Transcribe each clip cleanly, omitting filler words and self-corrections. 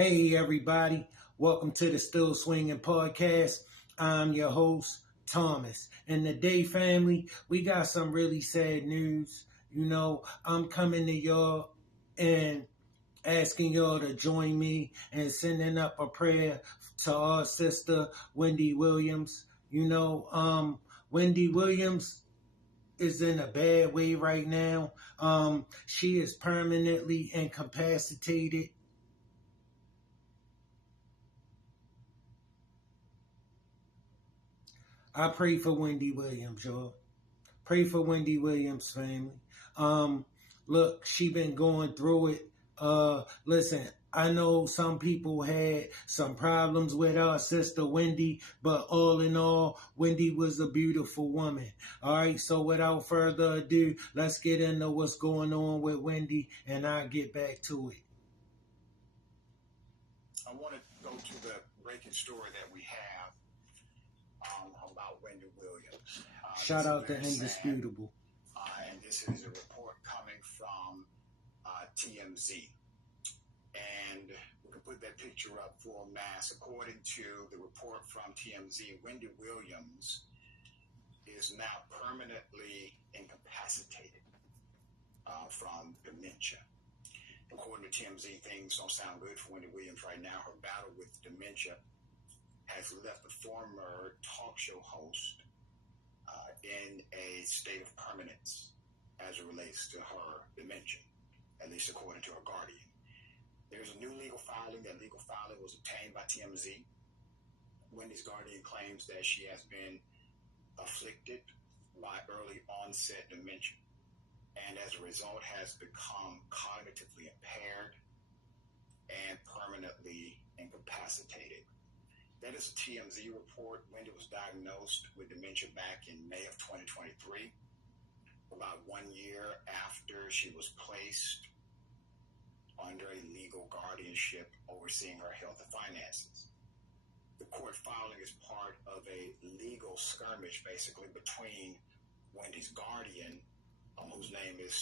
Hey, everybody. Welcome to the Still Swinging Podcast. I'm your host, Thomas. And today, family, we got some really sad news. I'm coming to y'all and asking y'all to join me and sending up a prayer to our sister, Wendy Williams. Wendy Williams is in a bad way right now. She is permanently incapacitated. I pray for Wendy Williams, y'all. Pray for Wendy Williams' family. Um, Look, she been going through it. Listen, I know some people had some problems with our sister Wendy, but all in all, Wendy was a beautiful woman. All right, so without further ado, let's get into what's going on with Wendy, and I'll get back to it. I want to go to the breaking story that we have about Wendy Williams. Shout out to Indisputable. And this is a report coming from TMZ. And we can put that picture up for mass. According to the report from TMZ, Wendy Williams is now permanently incapacitated from dementia. According to TMZ, things don't sound good for Wendy Williams right now. Her battle with dementia has left the former talk show host in a state of permanence as it relates to her dementia, at least according to her guardian. There's a new legal filing. That legal filing was obtained by TMZ. Wendy's guardian claims that she has been afflicted by early onset dementia, and as a result has become cognitively impaired and permanently incapacitated. That is a TMZ report. Wendy was diagnosed with dementia back in May of 2023, about 1 year after she was placed under a legal guardianship overseeing her health and finances. The court filing is part of a legal skirmish, basically, between Wendy's guardian, whose name is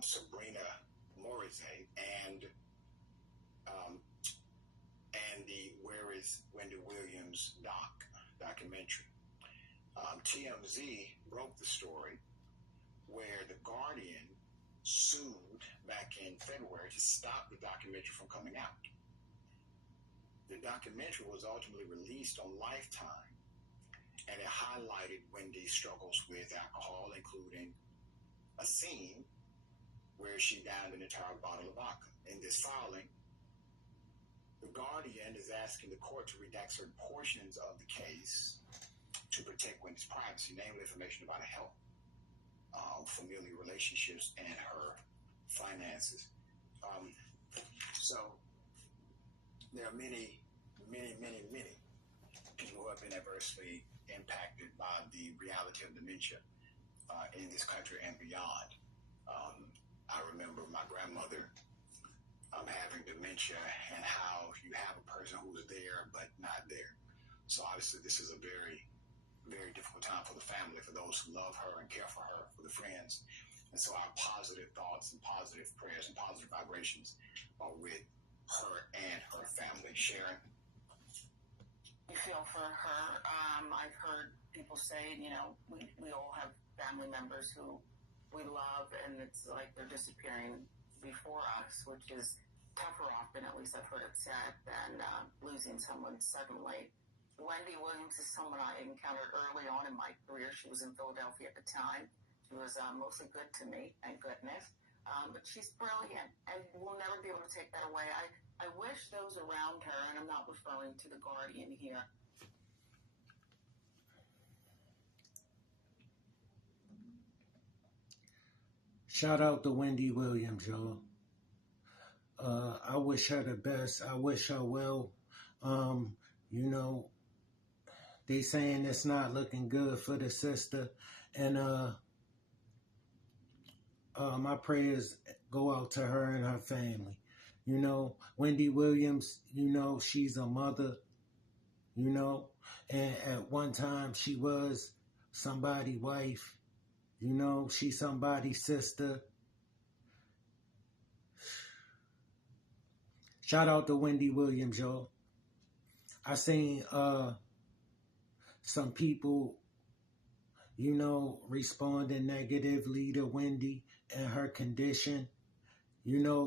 Sabrina Morizet, and the Where is Wendy Williams documentary. TMZ broke the story where the guardian sued back in February to stop the documentary from coming out. The documentary was ultimately released on Lifetime, and it highlighted Wendy's struggles with alcohol, including a scene where she downed an entire bottle of vodka. In this filing, the guardian is asking the court to redact certain portions of the case to protect Wendy's privacy, namely information about her health, familial relationships, and her finances. So there are many people who have been adversely impacted by the reality of dementia in this country and beyond. I remember my grandmother having dementia and how you have a person who's there but not there. So obviously this is a very, very difficult time for the family, for those who love her and care for her, for the friends. And so our positive thoughts and positive prayers and positive vibrations are with her and her family. Sharon? You feel for her. I've heard people say, we all have family members who we love, and it's like they're disappearing before us, which is tougher often, at least I've heard it said, than losing someone suddenly. Wendy Williams is someone I encountered early on in my career. She was in Philadelphia at the time. She was mostly good to me, thank goodness. But she's brilliant, and we'll never be able to take that away. I wish those around her, and I'm not referring to the guardian here. Shout out to Wendy Williams, y'all. I wish her the best. I wish her well. They saying it's not looking good for the sister, and my prayers go out to her and her family. Wendy Williams, she's a mother, and at one time she was somebody's wife, she's somebody's sister. Shout out to Wendy Williams, y'all. I seen some people, responding negatively to Wendy and her condition,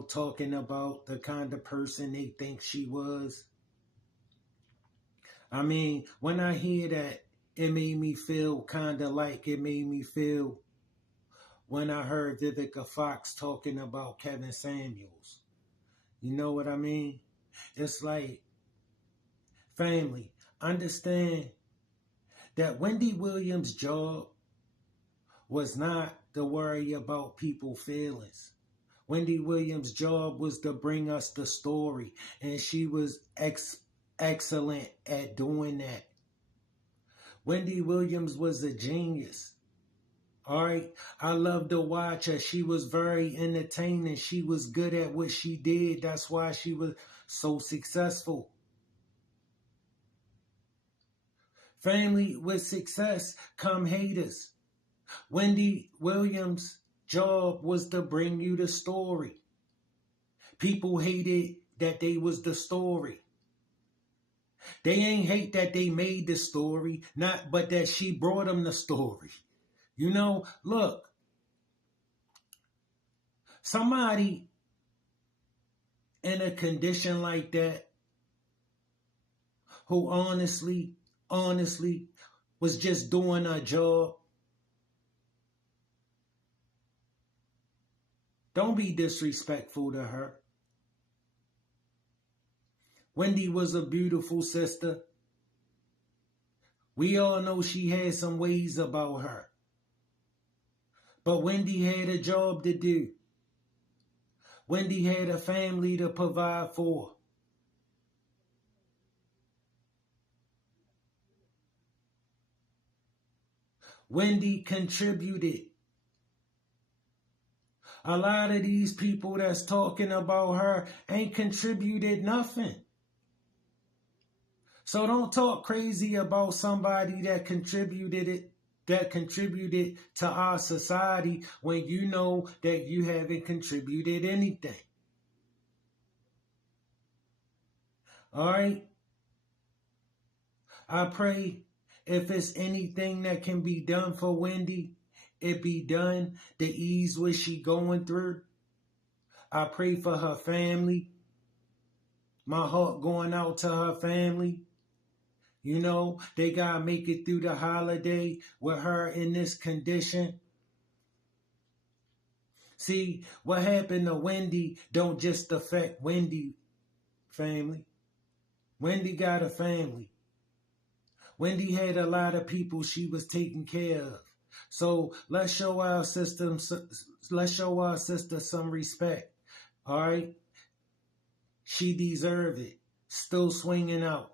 talking about the kind of person they think she was. I mean, when I hear that, it made me feel kind of like it made me feel when I heard Vivica Fox talking about Kevin Samuels. You know what I mean? It's like, family, understand that Wendy Williams' job was not to worry about people's feelings. Wendy Williams' job was to bring us the story, and she was excellent at doing that. Wendy Williams was a genius. All right, I loved to watch her. She was very entertaining. She was good at what she did. That's why she was so successful. Family, with success come haters. Wendy Williams' job was to bring you the story. People hated that they was the story. They ain't hate that they made the story, but that she brought them the story. Look, somebody in a condition like that who honestly was just doing her job, don't be disrespectful to her. Wendy was a beautiful sister. We all know she had some ways about her. But Wendy had a job to do. Wendy had a family to provide for. Wendy contributed. A lot of these people that's talking about her ain't contributed nothing. So don't talk crazy about somebody that contributed to our society when you know that you haven't contributed anything. All right? I pray if it's anything that can be done for Wendy, it be done to ease what she going through. I pray for her family. My heart going out to her family. They got to make it through the holiday with her in this condition. See, what happened to Wendy don't just affect Wendy family. Wendy got a family. Wendy had a lot of people she was taking care of. So let's show our sister some respect. All right? She deserved it. Still swinging out.